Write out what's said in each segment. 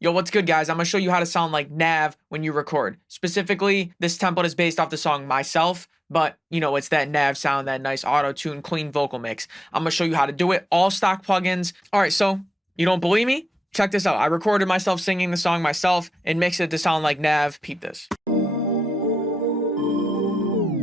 Yo, what's good, guys? I'm going to show you how to sound like NAV when you record. Specifically, this template is based off the song Myself, but, you know, it's that NAV sound, that nice auto-tune, clean vocal mix. I'm going to show you how to do it. All stock plugins. All right, so you don't believe me? Check this out. I recorded myself singing the song Myself and mixed it to sound like NAV. Peep this.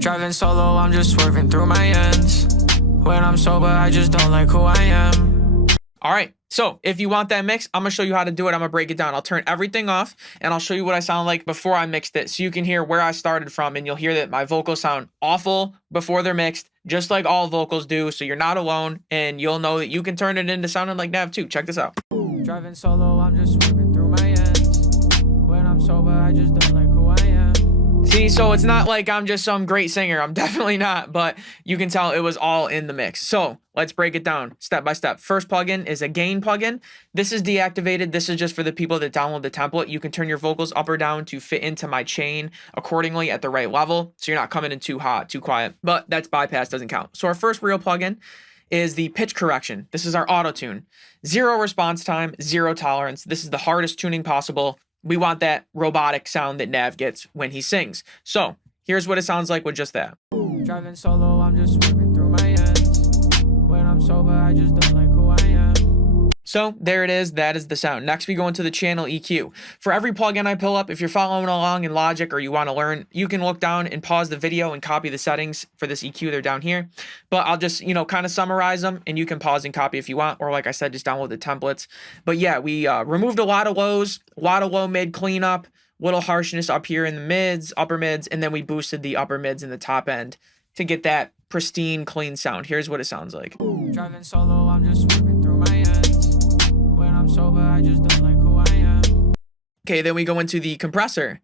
Driving solo, I'm just swerving through my ends. When I'm sober, I just don't like who I am. All right, so if you want that mix, I'm gonna show you how to do it. I'm gonna break it down. I'll turn everything off and I'll show you what I sound like before I mixed it so you can hear where I started from, and you'll hear that my vocals sound awful before they're mixed, just like all vocals do, so you're not alone, and you'll know that you can turn it into sounding like Nav too. Check this out. Driving solo, I'm just swerving through my ends. When I'm sober, I just don't like who I am. See, so it's not like I'm just some great singer. I'm definitely not, but you can tell it was all in the mix. So let's break it down step by step. First plugin is a gain plugin. This is deactivated. This is just for the people that download the template. You can turn your vocals up or down to fit into my chain accordingly at the right level, so you're not coming in too hot, too quiet, but that's bypass, doesn't count. So our first real plugin is the pitch correction. This is our auto tune. 0 response time, 0 tolerance. This is the hardest tuning possible. We want that robotic sound that Nav gets when he sings. So here's what it sounds like with just that. Driving solo, I'm just swerving through my ends. When I'm sober, I just don't like who I am. So there it is. That is the sound. Next, we go into the channel EQ. For every plugin I pull up, if you're following along in Logic or you want to learn, you can look down and pause the video and copy the settings for this EQ. They're down here. But I'll just, kind of summarize them, and you can pause and copy if you want. Or like I said, just download the templates. But yeah, we removed a lot of lows, a lot of low mid cleanup, little harshness up here in the mids, upper mids, and then we boosted the upper mids in the top end to get that pristine, clean sound. Here's what it sounds like. Driving solo, I'm just swerving through my ends. When I'm sober, I just don't like who I am. Okay, then we go into the compressor.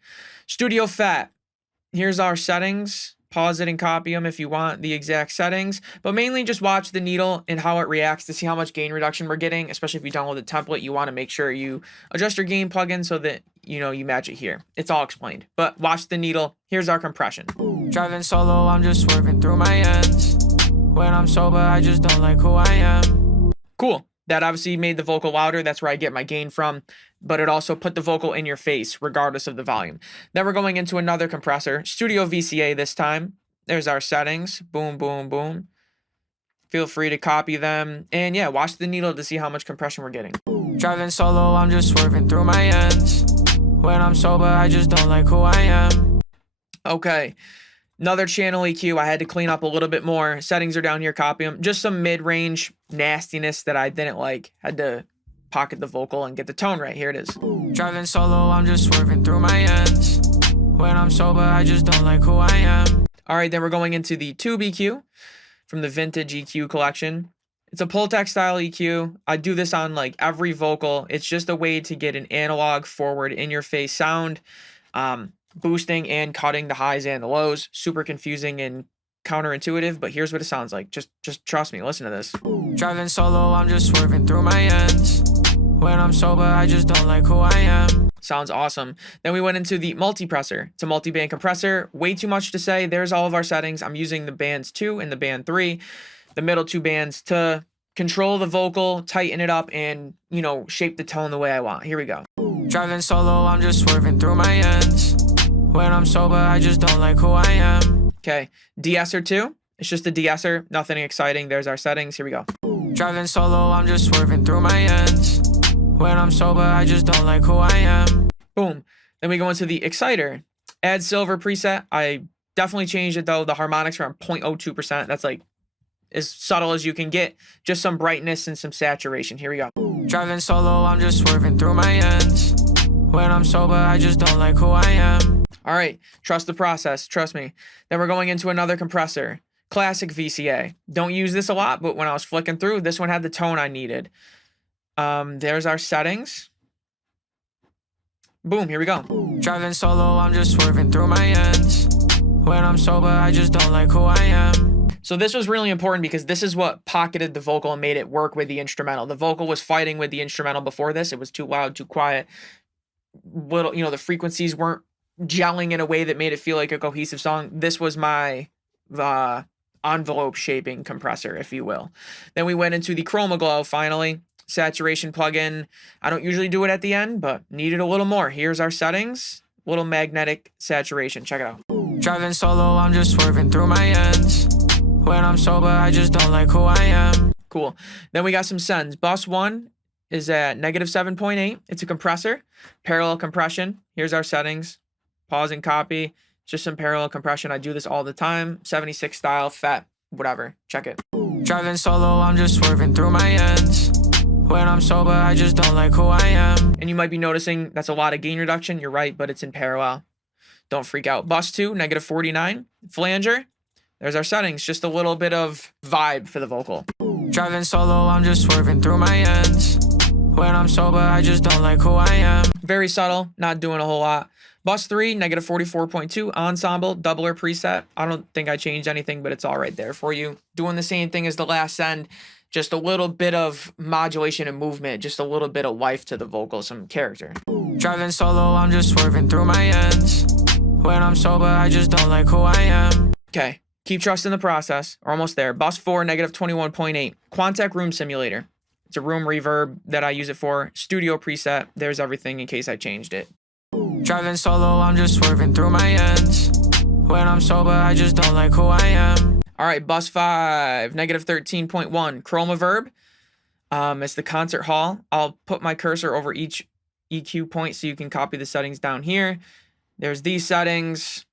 Studio Fat. Here's our settings. Pause it and copy them if you want the exact settings, but mainly just watch the needle and how it reacts to see how much gain reduction we're getting. Especially if you download the template, you want to make sure you adjust your gain plugin so that you match it here. It's all explained, but watch the needle. Here's our compression. Driving solo, I'm just swerving through my ends. When I'm sober, I just don't like who I am. Cool. That obviously made the vocal louder. That's where I get my gain from, but it also put the vocal in your face regardless of the volume. Then we're going into another compressor, Studio VCA this time. There's our settings. Boom, boom, boom. Feel free to copy them. And yeah, watch the needle to see how much compression we're getting. Driving solo, I'm just swerving through my ends. When I'm sober, I just don't like who I am. Okay. Another channel EQ. I had to clean up a little bit more. Settings are down here. Copy them. Just some mid-range nastiness that I didn't like. Had to pocket the vocal and get the tone right. Here it is. Driving solo, I'm just swerving through my ends. When I'm sober, I just don't like who I am. All right, then we're going into the tube EQ from the vintage EQ collection. It's a Pultec style EQ. I do this on like every vocal. It's just a way to get an analog forward in your face sound. Boosting and cutting the highs and the lows. Super confusing and counterintuitive, but here's what it sounds like. Just trust me. Listen to this. Driving solo, I'm just swerving through my ends. When I'm sober, I just don't like who I am. Sounds awesome. Then we went into the multipressor. It's a multi-band compressor. Way too much to say. There's all of our settings. I'm using the bands 2 and the band 3, the middle 2 bands, to control the vocal, tighten it up, and, shape the tone the way I want. Here we go. Driving solo, I'm just swerving through my ends. When I'm sober, I just don't like who I am. Okay, de-esser 2. It's just a de-esser, nothing exciting. There's our settings. Here we go. Driving solo, I'm just swerving through my ends. When I'm sober, I just don't like who I am. Boom. Then we go into the exciter. Add silver preset. I definitely changed it though. The harmonics are on 0.02%. That's like as subtle as you can get. Just some brightness and some saturation. Here we go. Driving solo, I'm just swerving through my ends. When I'm sober, I just don't like who I am. All right, trust the process, trust me. Then we're going into another compressor, classic VCA. Don't use this a lot, but when I was flicking through, this one had the tone I needed. There's our settings. Boom, here we go. Driving solo, I'm just swerving through my ends. When I'm sober, I just don't like who I am. So this was really important because this is what pocketed the vocal and made it work with the instrumental. The vocal was fighting with the instrumental before this. It was too loud, too quiet. The frequencies weren't gelling in a way that made it feel like a cohesive song. This was my envelope shaping compressor, if you will. Then we went into the Chroma Glow finally. saturation plugin. I don't usually do it at the end, but needed a little more. Here's our settings. Little magnetic saturation. Check it out. Driving solo, I'm just swerving through my ends. When I'm sober, I just don't like who I am. Cool. Then we got some sends. Bus 1 is at -7.8. It's a compressor. Parallel compression. Here's our settings. Pause and copy. Just some parallel compression. I do this all the time. 76 style, FET, whatever. Check it. Driving solo, I'm just swerving through my ends. When I'm sober, I just don't like who I am. And you might be noticing that's a lot of gain reduction. You're right, but it's in parallel. Don't freak out. Bus 2, -49. Flanger. There's our settings. Just a little bit of vibe for the vocal. Driving solo, I'm just swerving through my ends. When I'm sober, I just don't like who I am. Very subtle, not doing a whole lot. Bus 3, -44.2. Ensemble, doubler preset. I don't think I changed anything, but it's all right there for you. Doing the same thing as the last send. Just a little bit of modulation and movement. Just a little bit of life to the vocal, some character. Driving solo, I'm just swerving through my ends. When I'm sober, I just don't like who I am. Okay. Keep trusting the process. We're almost there. Bus 4, -21.8. Quantec Room Simulator. It's a room reverb that I use it for. Studio preset. There's everything in case I changed it. Driving solo, I'm just swerving through my ends. When I'm sober, I just don't like who I am. All right, Bus 5, -13.1. Chroma Verb. It's the concert hall. I'll put my cursor over each EQ point so you can copy the settings down here. There's these settings.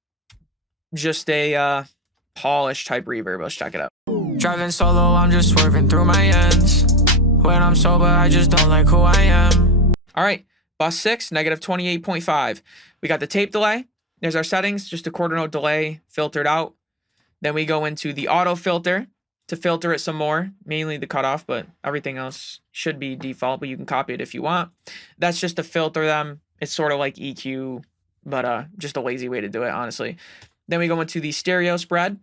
Just a Polish type reverb. Let's check it out. Driving solo, I'm just swerving through my ends. When I'm sober, I just don't like who I am. All right, Bus 6, -28.5. We got the tape delay. There's our settings, just a quarter note delay filtered out. Then we go into the auto filter to filter it some more, mainly the cutoff, but everything else should be default, but you can copy it if you want. That's just to filter them. It's sort of like EQ, but just a lazy way to do it, honestly. Then we go into the stereo spread.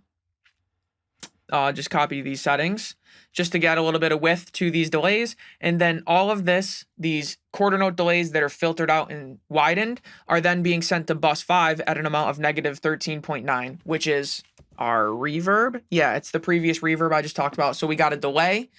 Just copy these settings just to get a little bit of width to these delays. And then all of this, these quarter note delays that are filtered out and widened are then being sent to bus 5 at an amount of -13.9, which is our reverb. Yeah, it's the previous reverb I just talked about. So we got a delay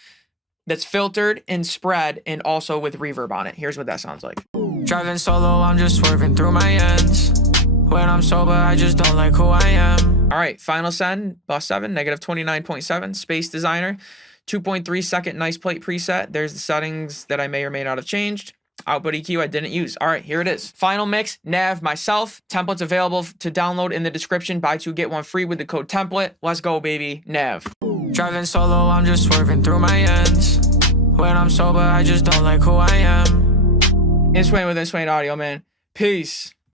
that's filtered and spread and also with reverb on it. Here's what that sounds like. Driving solo, I'm just swerving through my ends. When I'm sober, I just don't like who I am. All right, final send, bus 7, -29.7. Space Designer, 2.3 second nice plate preset. There's the settings that I may or may not have changed. Output EQ I didn't use. All right, here it is. Final mix, NAV, myself. Templates available to download in the description. Buy 2, get 1 free with the code template. Let's go, baby. NAV. Driving solo, I'm just swerving through my ends. When I'm sober, I just don't like who I am. Inswain with Inswain Audio, man. Peace.